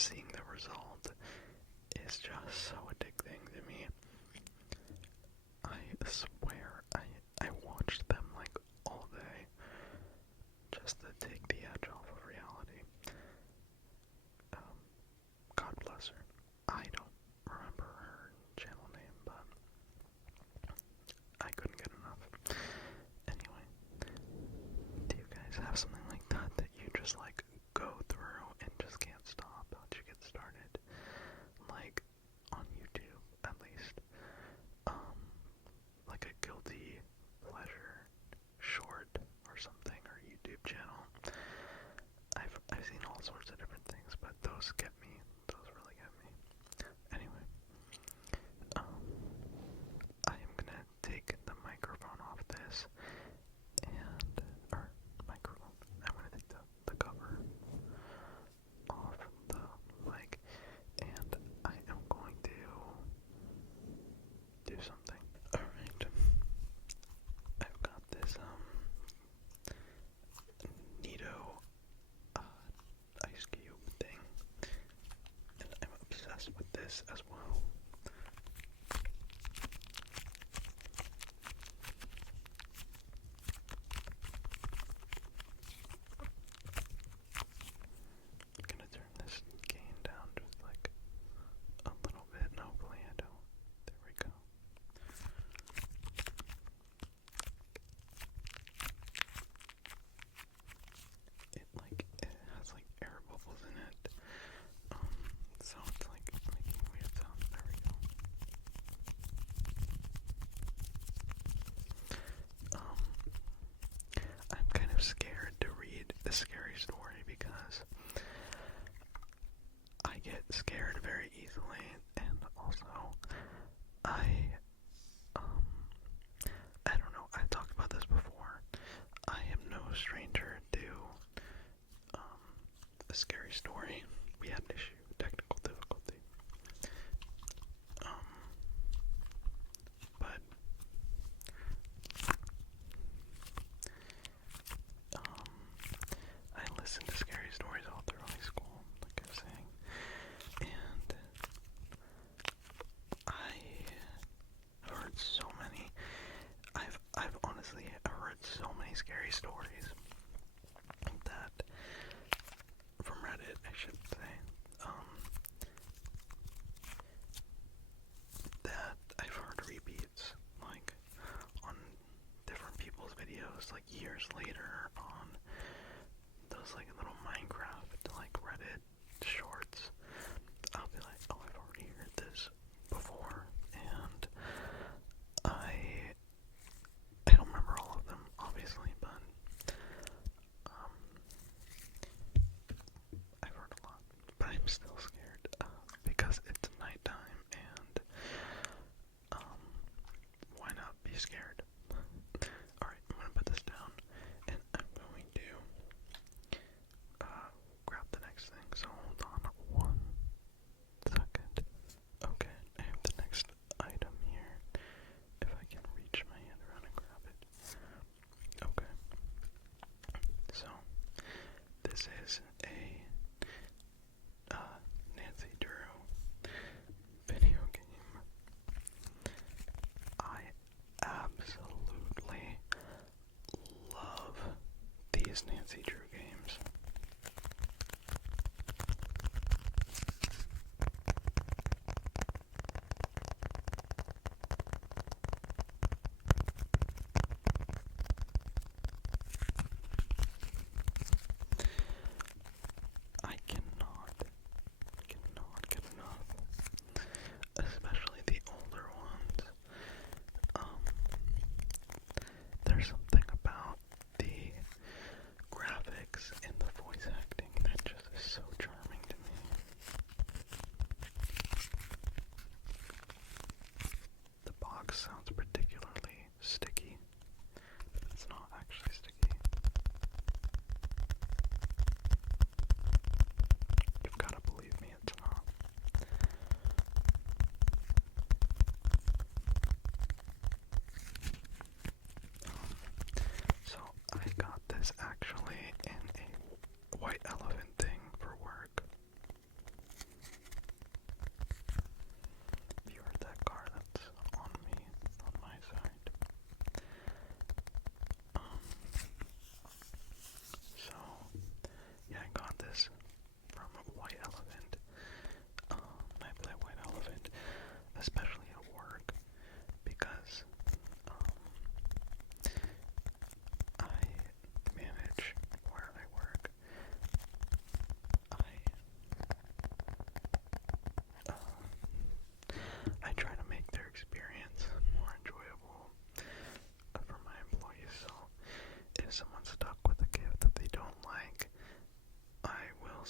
seeing the result is just so addicting to me. I swear, I watched them like all day just to take the edge off of reality. God bless her. I don't remember her channel name, but I couldn't get enough. Anyway, do you guys have something like that you just like go through and just can't stop once you get started? Like on YouTube, at least. Like a guilty pleasure short or something, or YouTube channel. I've seen all sorts of different things, but those get me. Those really get me. Anyway, I am gonna take the microphone off this, or microphone. I'm gonna take the cover off the mic, and I am going to do something. Alright. I've got this, Nito, ice cube thing, and I'm obsessed with this as well. I'm gonna turn this gain down just like a little bit, and hopefully I don't. There we go. It has like air bubbles in it, so it's like making weird sounds. There we go. I'm kind of scared to read the scary story because I get scared very easily, and also I don't know, I've talked about this before. I am no stranger to a scary story. We had an issue, technical difficulty. But I listened to scary stories all through high school, like I was saying, and I heard so many. I've honestly heard so many scary stories that from Reddit, I should say, that I've heard repeats, like on different people's videos, like years later on those like little Minecraft like Reddit shorts. I'll be like, oh, I've already heard this before, and I don't remember all of them, obviously, but I've heard a lot. But I'm still scared because it's nighttime, and why not be scared? Alright, I'm gonna put this down, and I'm going to grab the next thing, so hold on 1 second. Okay, I have the next item here, if I can reach my hand around and grab it. Okay, so this is a Nancy Drew video game. I absolutely love these Nancy Drew games. I cannot get enough, especially the older ones. There's something about the graphics and the voice acting that just is so charming to me. The box sounds particularly sticky, but it's not actually sticky. You've got to believe me, it's not. So I got this actually in a white elephant thing for work.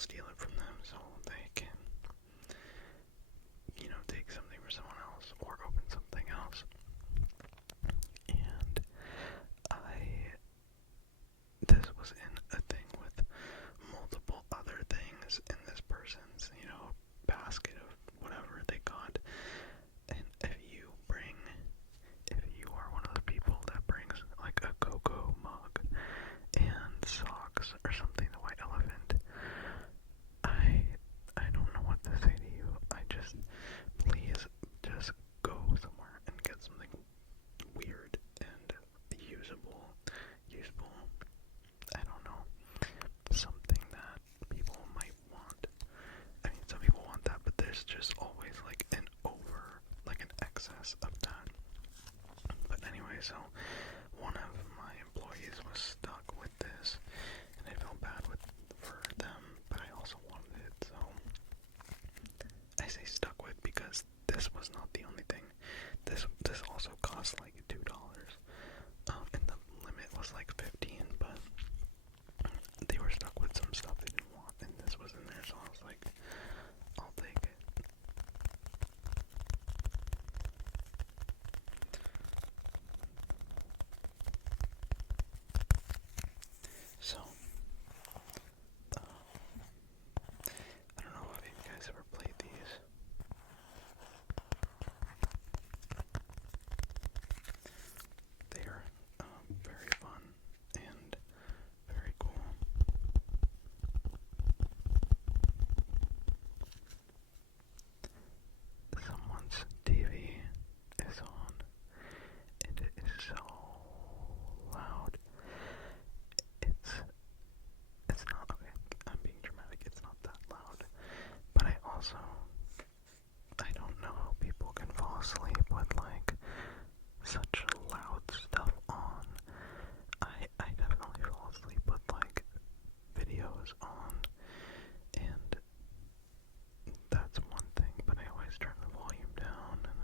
steal it from them so they can, take something for someone else or open something else. And this was in a thing with multiple other things in this person's, basket of whatever they got. And if you are one of the people that brings like a cocoa mug and socks or something, the White Elephant, I don't know what to say to you. Please just go somewhere and get something weird and useful. I don't know, something that people might want. I mean, some people want that, but there's just always like an excess of that. But anyway, so one of my employees was stuck with this, and I felt bad for them, but I also wanted it, so I say stuck with because this was not the only thing. This also cost like $2, and the limit was like $15, but they were stuck with some stuff they didn't want, and this was in there, so I was like, I'll take it. So, I don't know if you guys ever played these. They are very fun and very cool. Someone's TV is on, and it is so loud. It's not, okay, I'm being dramatic, it's not that loud, but I don't know how people can fall asleep with like such loud stuff on. I definitely fall asleep with like videos on, and that's one thing, but I always turn the volume down and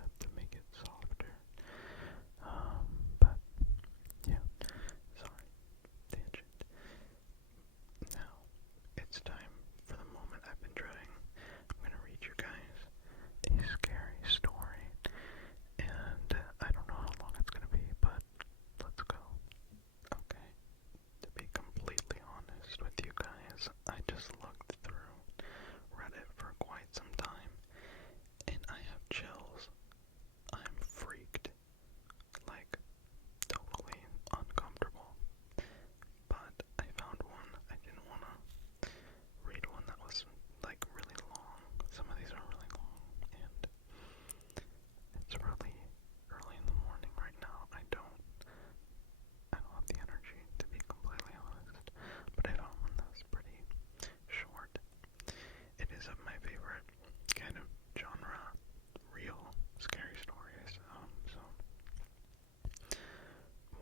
have to make it softer. But yeah, sorry, tangent. Now, it's time for the moment I've been dreading. I'm gonna read you guys a scary story, and I don't know how long it's gonna be, but let's go. Okay, to be completely honest with you guys, I just looked through Reddit for quite some time, and I have chills. I'm freaked, like totally uncomfortable. But I found one. I didn't want to read one that was like really long. Some of these are really long, and it's really early in the morning right now. I don't have the energy, to be completely honest. But I found one that's pretty short. It is of my favorite kind of genre, real scary stories. So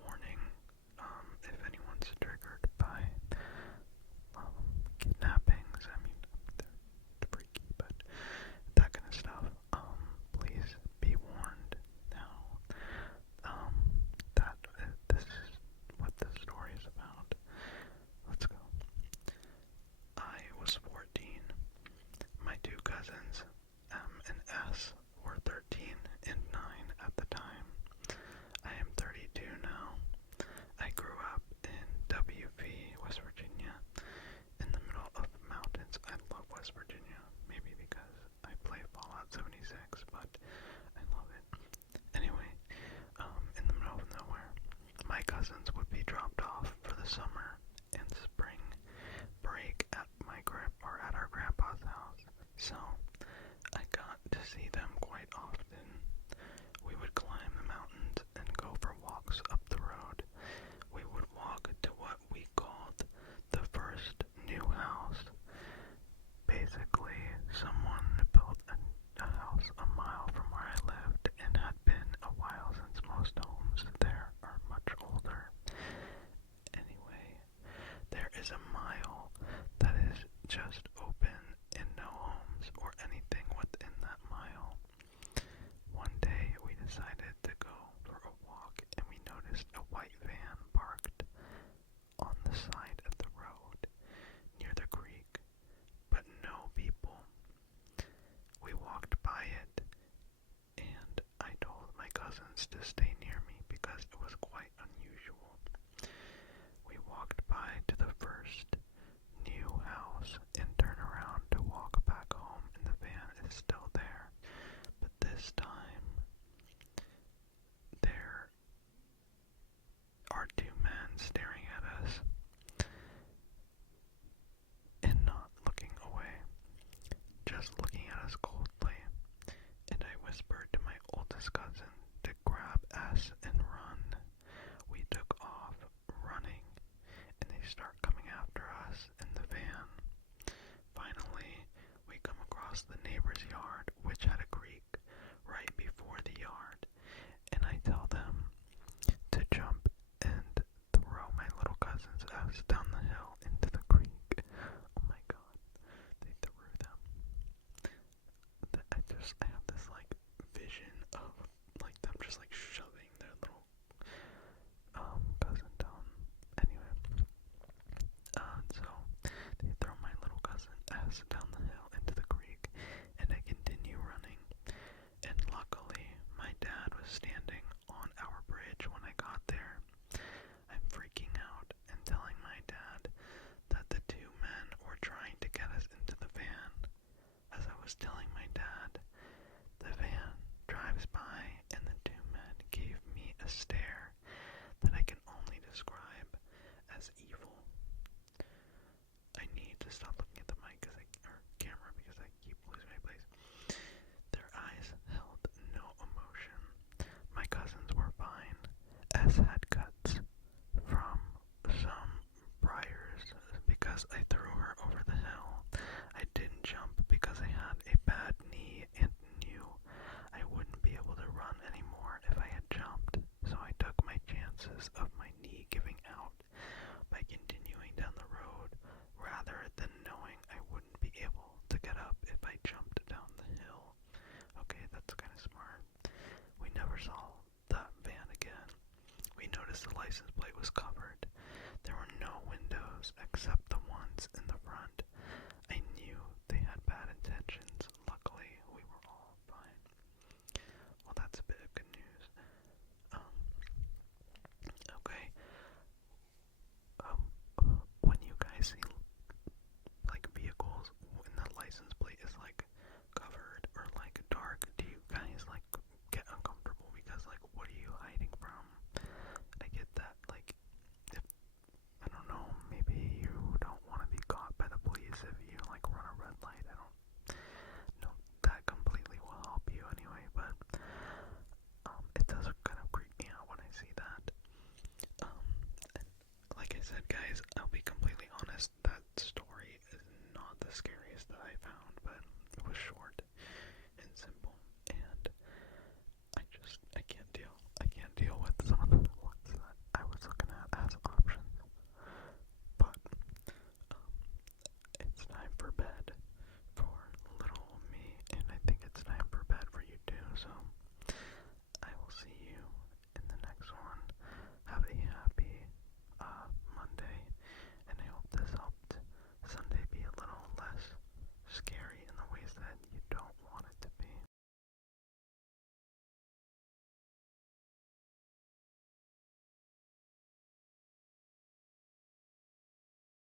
warning, if anyone's triggered by kidnappings, I mean, they're freaky, but that kind of stuff, please be warned now. This is what this story is about. Let's go. I was 14. My two cousins, M and S, were 13 and 9 at the time. I am 32 now. I grew up in WV, West Virginia, in the middle of the mountains. I love West Virginia, maybe because I play Fallout 76, but I love it. Anyway, in the middle of nowhere, my cousins would be dropped off for the summer and spring break at our grandpa's house. So I got to see them quite often, parents to stay near me because it was quite unusual. We walked by to the first new house and turn around to walk back home, and the van is still there. But this time, there are two men staring at us and not looking away, just looking at us coldly. And I whispered to my oldest cousin to grab us and run. We took off running, and they start coming after us in the van. Finally, we come across the neighbor's yard, which had a creek right before the yard, and I tell them to jump and throw my little cousin's ass down the hill into the creek. Oh my god, they threw them. I have this like vision of like them just like shoving their little cousin down. Anyway, so they throw my little cousin ass down the hill into the creek, and I continue running. And luckily, my dad was standing on our bridge when I got there. I'm freaking out and telling my dad that the two men were trying to get us into the van. As I was telling my dad, the van drives by and the two men gave me a stare that I can only describe as evil. I need to stop looking at the mic or camera because I keep losing my place. Their eyes held no emotion. My cousins were fine. S had cuts from some briars because I threw her over the hill. I didn't jump because I had a bad knee and knew I wouldn't be able to run anymore if I had jumped, so I took my chances of my knee giving out by continuing down the road rather than knowing I wouldn't be able to get up if I jumped down the hill. Okay, that's kind of smart. We never saw that van again. We noticed the license plate was covered. There were no windows except the ones in the front. I knew they had bad intentions. Luckily, we were all fine. Well, that's a bit of good news. Okay. When you guys see like vehicles when the license plate is like covered or like dark, do you guys like get uncomfortable because like what are you hiding from? I get that, like, if I don't know, maybe you don't want to be caught by the police if you like run a red light. I don't know that completely will help you anyway, but it does kind of creep me out when I see that. Like I said, guys, I'll be completely honest, that story is not the scariest that I found, but it was short and simple, and I can't deal with some of the ones that I was looking at as options. But it's time for bed for little me, and I think it's time for bed for you too, so I will see you